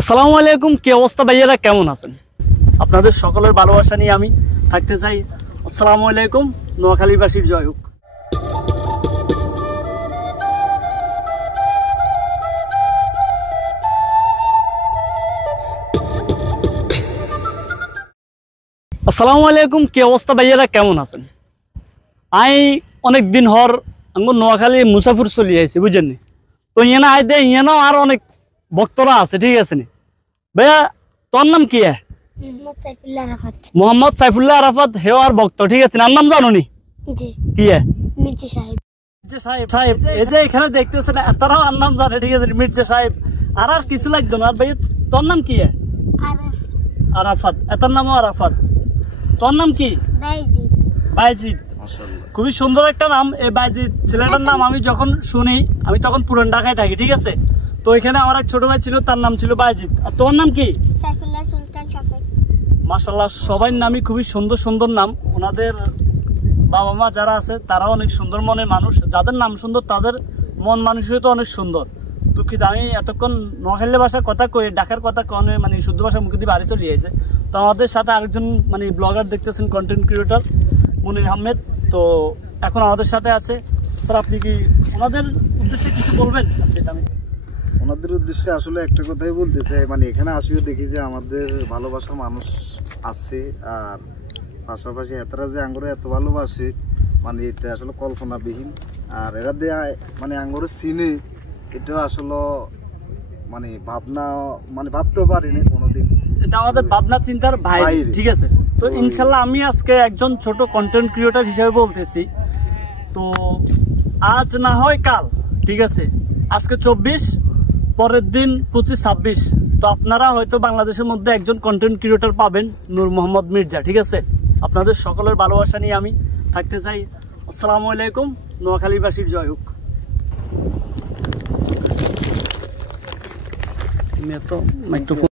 আসসালামু আলাইকুম, কি অবস্থা ভাইয়ারা, কেমন আছেন? আপনাদের সকলের ভালোবাসা নিয়ে আমি থাকতে চাই। আসসালামু আলাইকুম, নোয়াখালীবাসীর জয় হোক। আসসালামু আলাইকুম, কি অবস্থা ভাইয়ারা, কেমন আছেন? অনেক দিন হর আঙ্গুর নোয়াখালী মুসাফির চলি আইছি, বুঝছেন? তো ইয়ানা আই দে ইয়ানাও আর অনেক ভক্তরা আছে, ঠিক আছে নি ভাইয়া? তোর নাম কি? মোহাম্মদ সাইফুল্লাহ আরাফাত, হেও আর ভক্ত, ঠিক আছে? আর নাম জানো নি? কি মির্জা সাহেব। সাহেব এই যে এখানে দেখতেছেন, তারাও আর নাম জানে, ঠিক আছে? মির্জা সাহেব। আর কিছু লাগতো না। আর ভাই তোর নাম কি? আরাফাত। এটার নামও আরাফাত। তোর নাম কি? বাইজিদ। খুবই সুন্দর একটা নাম এই বাইজিদ ছেলেটার নাম। আমি যখন শুনি আমি তখন পুরান ঢাকায় থাকি, ঠিক আছে? তো এখানে আমার এক ছোট ভাই ছিল, তার নাম ছিল বাইজিদ। আর তোর নাম কি? সাইফুল্লাহ সুলতান শাফিক। মাশাআল্লাহ, সবার নামই খুবই সুন্দর সুন্দর নাম। ওনাদের বাবা মা যারা আছে তারাও অনেক সুন্দর মনের মানুষ। যাদের নাম সুন্দর তাদের মন মানসিকতা অনেক সুন্দর। দুঃখিত, আমি এতক্ষণ নোয়াখালী ভাষার কথা কই, ঢাকার কথা কনে মানে শুদ্ধ ভাষা মুখে দিয়ে বাড়ি চলে আসে। তো আমাদের সাথে আরেকজন মানে ব্লগার দেখতেছেন, কন্টেন্ট ক্রিয়েটর মুনির আহমেদ। তো এখন আমাদের সাথে আছে। স্যার, আপনি কি ওনাদের উদ্দেশ্যে কিছু বলবেন? ওনাদের উদ্দেশ্যে আসলে একটা কথাই বলতে চাই, মানে এখানে আসিও দেখি যে আমাদের ভালোবাসার মানুষ আছে, আর পাশাপাশি এতরা যে আঙ্গুরে এত ভালোবাসে, মানে এটা আসলে কল্পনাবিহীন। আর এরা দিয়ে মানে আঙ্গুরে চিনে, এটাও আসলে মানে ভাবনা মানে ভাবতেও পারিনি কোনোদিন। এটা আমাদের ভাবনা চিন্তার বাইরে, ঠিক আছে? তো ইনশাল্লাহ আমি আজকে একজন ছোট কন্টেন্ট ক্রিয়েটর হিসেবে বলতেছি। তো আজ না হয় কাল, ঠিক আছে? আজকে 24, পরের দিন 25, 26। তো আপনারা হয়তো বাংলাদেশের মধ্যে একজন কন্টেন্ট ক্রিয়েটর পাবেন, নূর মোহাম্মদ মির্জা, ঠিক আছে? আপনাদের সকলের ভালোবাসা নিয়ে আমি থাকতে চাই। আসসালামু আলাইকুম, নোয়াখালীবাসীর জয় হোক। তুমি এত মাইক্রোফোন